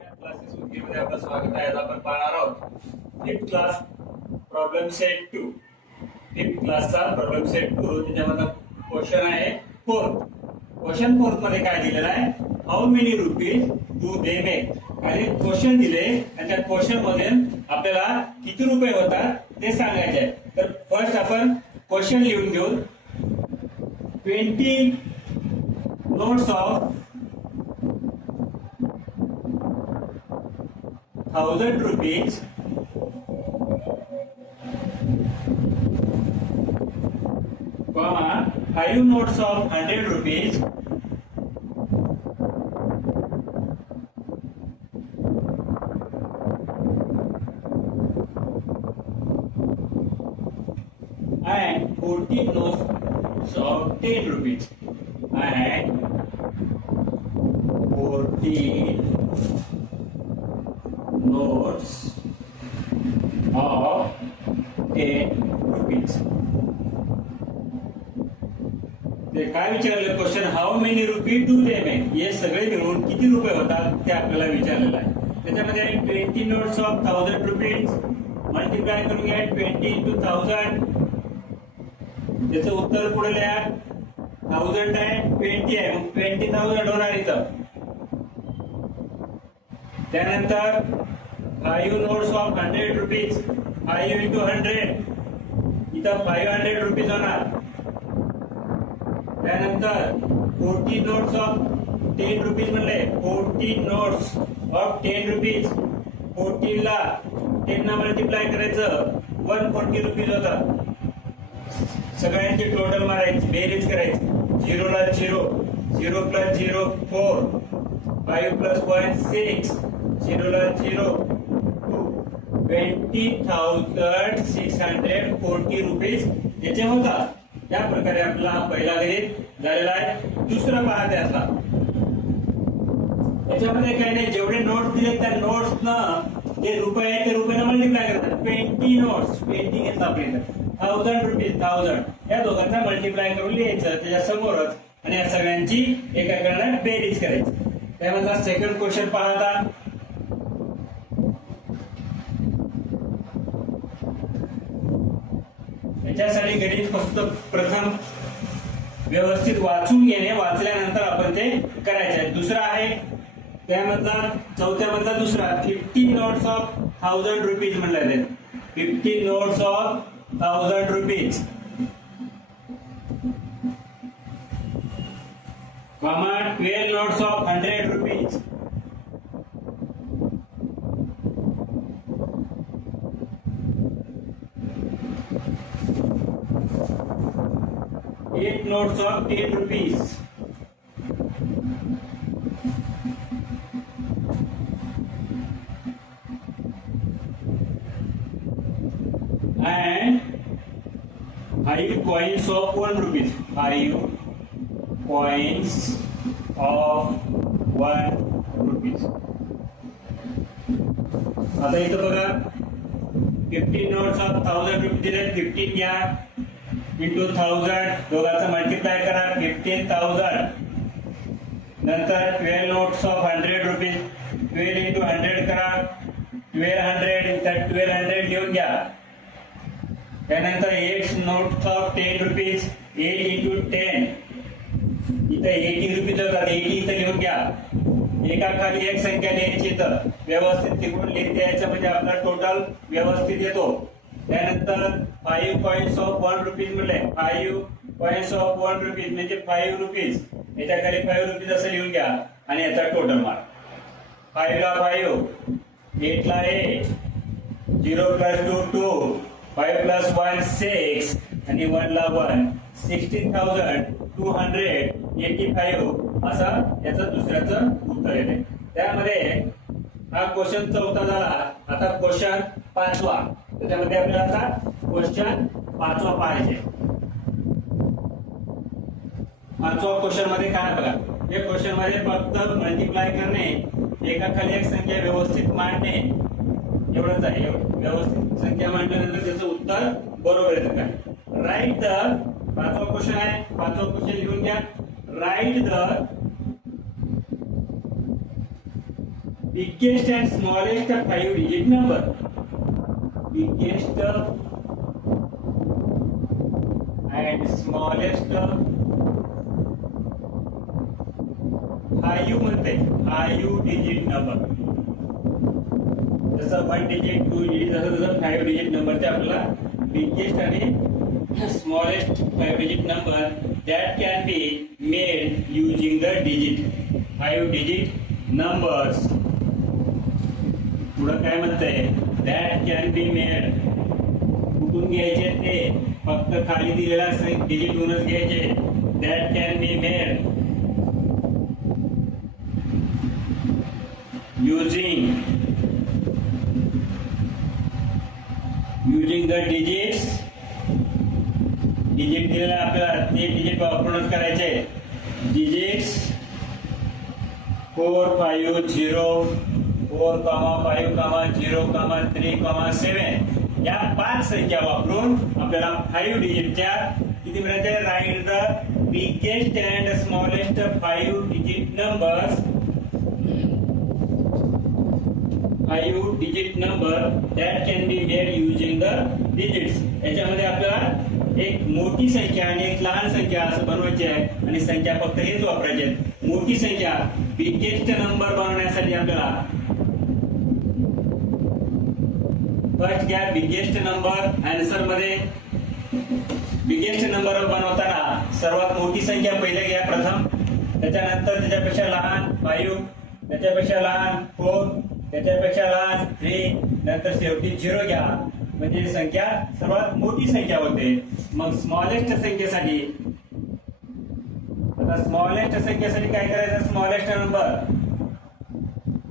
Classes मध्ये आपलं स्वागत आहे. आज आपण पाहणार आहोत fifth class problem set 2. Fifth क्लासचा प्रॉब्लेम सेट 2 त्याच्यामध्ये क्वेश्चन आहे क्वेश्चन फोर्थ मध्ये काय दिलेलं आहे, how many rupees do they make. आणि क्वेश्चन दिले आणि त्या क्वेश्चन मध्ये आपल्याला किती रुपये होतात ते सांगायचे आहे. तर फर्स्ट आपण क्वेश्चन लिहून घेऊ. 20 notes of 1000 rupees comma 5 notes of 100 rupees and 14 notes of 10 rupees and 14 notes of 10 rupees. ते काय विचारलं question, how many RuPay do they make. हे सगळे मिळून किती रुपये होतात ते आपल्याला विचारलेलं आहे. त्याच्यामध्ये 20 नोट्स ऑफ 1000 रुपीज मल्टिप्लाय करून घ्या 20 into 1000. त्याचं उत्तर पुढे लिहा. 1000 आहे 20 आहे मग 20,000 होणार इथं. त्यानंतर 5 नोट्स ऑफ 100 रुपीज 5 into 100 इथं 500 रुपीज होणार. त्यानंतर 14 नोट्स ऑफ 10 रुपीज म्हणले 14 नोट्स ऑफ 10 रुपीज. 14 ला 10 ला मल्टिप्लाय करायचं 140 रुपीज होता. सगळ्यांची टोटल मारायची बेरीज करायची. 0 ला 0 0 प्लस 0 4 5 प्लस 1 6 0 ला 0 20,640 रुपीज याचे होतात. त्या प्रकारे आपला पहिला गणित झालेला आहे. दुसरं पाहते आता. याच्यामध्ये काही नाही, जेवढे नोट्स दिले त्या नोट्स न जे रुपये आहे ते रुपयानं मल्टिप्लाय करतात. 20 नोट्स 20 घेतला आपण 1000 रुपीज 1000 या दोघांचा मल्टिप्लाय करून लिहायचं त्याच्या समोरच आणि या सगळ्यांची एकाकडे बेरीज करायची. त्यामधला सेकंड क्वेश्चन पाहता. याच्यासाठी गणित फक्त प्रथम व्यवस्थित वाचून घेणे, वाचल्यानंतर आपण ते करायचे. दुसरा आहे त्यामधला चौथ्यामधला दुसरा 50 नोट्स ऑफ 1000 रुपीज म्हणलं ते. 50 notes of 1000 rupees comma 12 notes of 100 rupees. Eight notes of 10 rupees. And 5 coins of 1 rupees. 5 coins of 1 rupees. आता इथं बघा 15 notes of 1000 rupees दिले. 15 घ्या into 1000 दोघांचं मल्टिप्लाय करा 15,000. नंतर 12 नोट्स ऑफ 100 रुपीज 12 into 100 करा 1200 तर 1200 लिहून घ्या. त्यानंतर 8 नोट्स ऑफ 10 रुपीज 8 into 10 इथं 80 रुपीज होतात. 80 इथं लिहून घ्या. एका खाली एक संख्या लिहायची तर व्यवस्थित तिकडून लिहिता यायचं म्हणजे आपला टोटल व्यवस्थित येतो. त्यानंतर 5 coins of 1 rupees म्हणले 5 coins of 1 rupees म्हणजे 5 रुपीज. याच्या खाली 5 रुपीज असं लिहून घ्या आणि याचा टोटल मार्क. 5 ला 5 8 ला 8 0 प्लस 2 2 5 प्लस 1 6 आणि 1 ला 1 16,285 असा याचं दुसऱ्याचं उत्तर येते. त्यामध्ये हा क्वेश्चन चौथा झाला. आता क्वेश्चन पाचवा. त्याच्यामध्ये आपल्याला आता क्वेश्चन पाचवा पाहायचे. पाचवा क्वेश्चन मध्ये काय बघा, या क्वेश्चन मध्ये फक्त मल्टिप्लाय करणे, एका खाली एक संख्या व्यवस्थित मांडणे एवढंच आहे. व्यवस्थित संख्या मांडल्यानंतर त्याचं उत्तर बरोबर येतं काय. राईट द पाचवा क्वेश्चन आहे. पाचवा क्वेश्चन लिहून घ्या. Write the biggest and smallest 5-digit number. Biggest and smallest 5-digit number. जसं 1 digit 2 digit जसं 5 digit नंबर ते आपल्याला biggest आणि smallest 5-digit number that can be made using the digit 5-digit numbers. पुढं काय म्हणतंय that can be made कुठून घ्यायचे ते फक्त खाली दिलेला डिजिट वरूनच घ्यायचे that can be made using the digits. Digit दिलेला आपल्याला ते डिजिट वापरूनच करायचे. डिजिट्स 4 5 0 4 5 0 3 7 या 5 संख्या वापरून आपल्याला 5 डिजिटच्या किती मिळायचे write the biggest and smallest 5 digit numbers 5 digit number that can be made using the digits. याच्यामध्ये आपल्याला एक मोठी संख्या आणि एक लहान संख्या असं बनवायची आहे आणि संख्या फक्त हेच वापरायचे आहेत. मोठी संख्या बिगेस्ट नंबर बनवण्यासाठी आपल्याला फर्स्ट घ्या बिगेस्ट नंबर. आन्सर मध्ये बिगेस्ट नंबर बनवताना सर्वात मोठी संख्या पहिले घ्या प्रथम, त्याच्यानंतर त्याच्यापेक्षा लहान 5, त्याच्यापेक्षा लहान 4, त्याच्यापेक्षा लहान 3, नंतर शेवटी 0 घ्या म्हणजे संख्या सर्वात मोठी संख्या होते. मग स्मॉलेस्ट संख्येसाठी काय करायचं स्मॉलेस्ट नंबर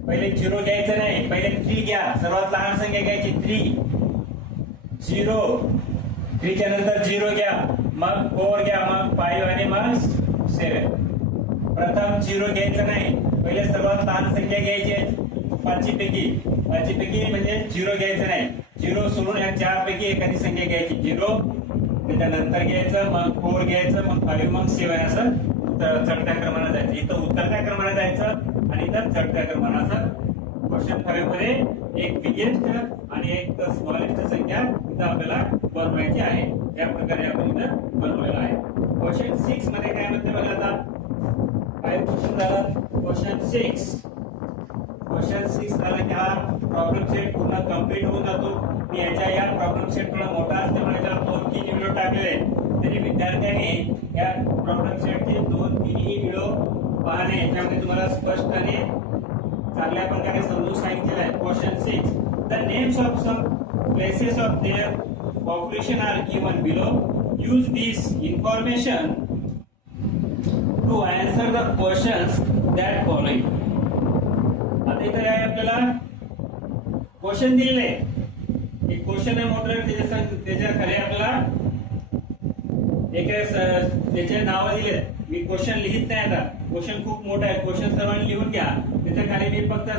पहिले 0 घ्यायचं नाही, पहिले 3 घ्या, सर्वात लहान संख्या घ्यायची 3 0 3 च्या नंतर 0 घ्या, मग 4 घ्या, मग 5 आणि मग 7. प्रथम 0 घ्यायचं नाही, पहिले सर्वात लहान संख्या घ्यायची 5 पैकी म्हणजे 0 घ्यायचं नाही. 0 सोडून या 4 पैकी एखादी संख्या घ्यायची 0, त्याच्यानंतर घ्यायचं, मग 4 घ्यायचं, मग 5, मग 7 असं चढत्या क्रमाने जायचं. इथं उतरत्या क्रमाने जायचं आणि इथं चढत्या क्रमानाचं. क्वेश्चन 5 मध्ये एक बिगेस्ट आणि एक स्मॉलेस्ट संख्या इथं आपल्याला बनवायची आहे. या प्रकारे आपण इथं बनवलेलं आहे. क्वेश्चन 6 मध्ये काय म्हणते बघा आता 5 क्वेश्चन झाला. क्वेश्चन 6 झाला की हा प्रॉब्लेम सेट पूर्ण कंप्लीट होऊन जातो. मी या प्रॉब्लेम सेट थोडा मोठा असल्यामुळे त्याला 2-3 व्हिडिओ टाकलेले आहेत. तरी विद्यार्थ्यांनी या प्रॉब्लेम सेटचे 2-3 व्हिडिओ पाहणे याच्यामध्ये तुम्हाला स्पष्टपणे चांगल्या प्रकारे समजून सांगितलेलं आहे. Question 6 the names of some places of their population are given below. Use this information to answer the questions that following. आता इथे आपल्याला क्वेश्चन दिलेले एक क्वेश्चन आहे मोठं, त्याच्या खाली आपल्याला त्याचे नाव दिले. मी क्वेश्चन लिहित नाही आता, क्वेश्चन खूप मोठा आहे. क्वेश्चन सर्वांनी लिहून घ्या. त्याच्या खाली मी फक्त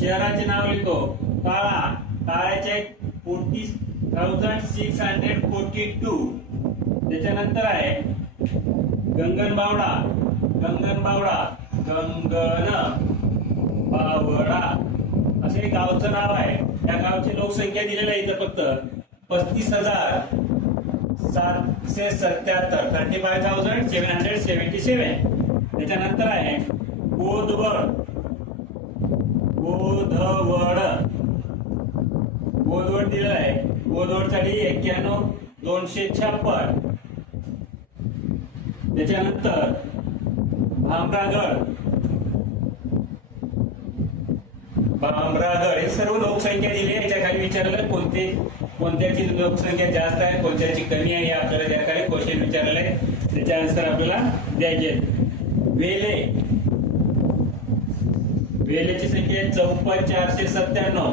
शहराचे नाव लिहितो. काळ्याचे 40,642. त्याच्यानंतर आहे गंगनबावडा असे गावचं नाव आहे. त्या गावची लोकसंख्या दिलेली आहे इथं फक्त 35,777 35,777. त्याच्यानंतर आहे बोधवड दिलेला आहे. बोधवडसाठी 91,256. त्याच्यानंतर भामरागड हे सर्व लोकसंख्या दिली आहे. याच्या खाली विचारलं कोणत्याची लोकसंख्या जास्त आहे कोणत्याची कमी आहे आपल्याला त्या खाली क्वेश्चन विचारलेलं आहे. त्याचे आन्सर आपल्याला द्यायचे. वेलेची संख्या 54,497.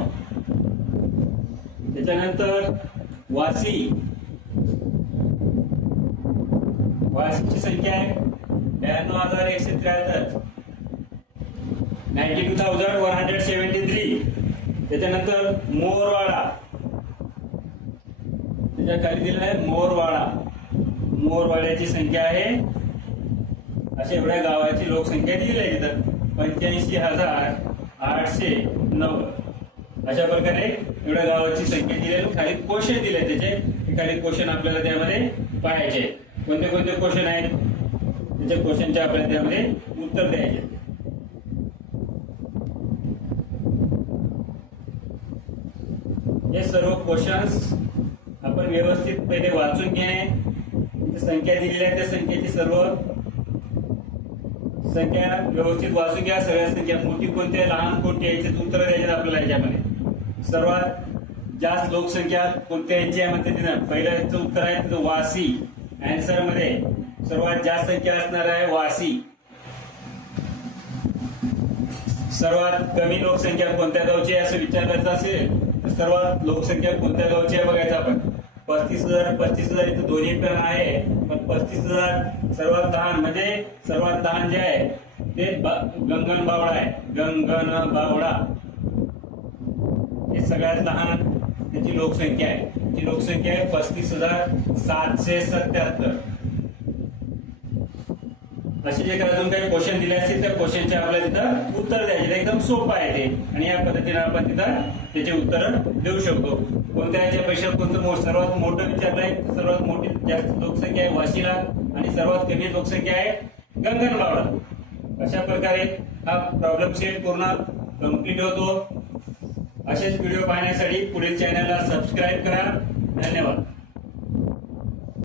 त्याच्यानंतर वाशीची संख्या आहे 92,173 92,173. त्याच्यानंतर मोरवाडा त्याच्या खाली दिलेला आहे मोरवाड्याची संख्या आहे अशा एवढ्या गावाची लोकसंख्या दिलेली आहे तिथं 85,000 890 अशा प्रकारे एवढ्या गावाची संख्या दिली आहे. खाली क्वेश्चन दिले त्याचे, खाली क्वेश्चन आपल्याला त्यामध्ये पाहायचे. कोणते कोणते क्वेश्चन आहेत त्याच्या क्वेश्चनचे आपल्याला त्यामध्ये उत्तर द्यायचे. हे सर्व क्वेश्चन्स आपण व्यवस्थित पहिले वाचून घेणे. संख्या दिलेल्या त्या संख्येची सर्व संख्या व्यवस्थित वाचून घ्या. सगळ्या संख्या मोठी कोणती आहे लहान कोणती आहे याचे उत्तर द्यायचे आपल्याला. याच्यामध्ये सर्वात जास्त लोकसंख्या कोणत्या याची आहे म्हणते तिनं पहिलं उत्तर आहे तिथं वासी. आन्सर मध्ये सर्वात जास्त संख्या असणार आहे वासी. सर्वात कमी लोकसंख्या कोणत्या गावची आहे असं विचारायचं असेल तर सर्वात लोकसंख्या कोणत्या गावची आहे बघायचं आपण. 35,000 इथं दोन्ही पण आहे, पण 35,000 सर्वात लहान म्हणजे सर्वात लहान जे आहे ते गंगनबावडा आहे. गंगनबावडा हे सगळ्यात लहान त्याची लोकसंख्या आहे. ती लोकसंख्या आहे 35,777. असे जे अजून काही क्वेश्चन दिले असतील त्या क्वेश्चनचे आपल्याला तिथं उत्तर द्यायचे. एकदम सोपं आहे ते आणि या पद्धतीने आपण तिथं त्याचे उत्तर देऊ शकतो. कोणत्या याच्यापेक्षा कोणतं सर्वात मोठं विचारलंय, सर्वात मोठी जास्त लोकसंख्या आहे वाशीला आणि सर्वात कमी लोकसंख्या आहे गंगनबावडा. अशा प्रकारे हा प्रॉब्लेम सेट पूर्ण कंप्लीट होतो. असेच व्हिडिओ पाहण्यासाठी पुढील चॅनलला सबस्क्राईब करा. धन्यवाद.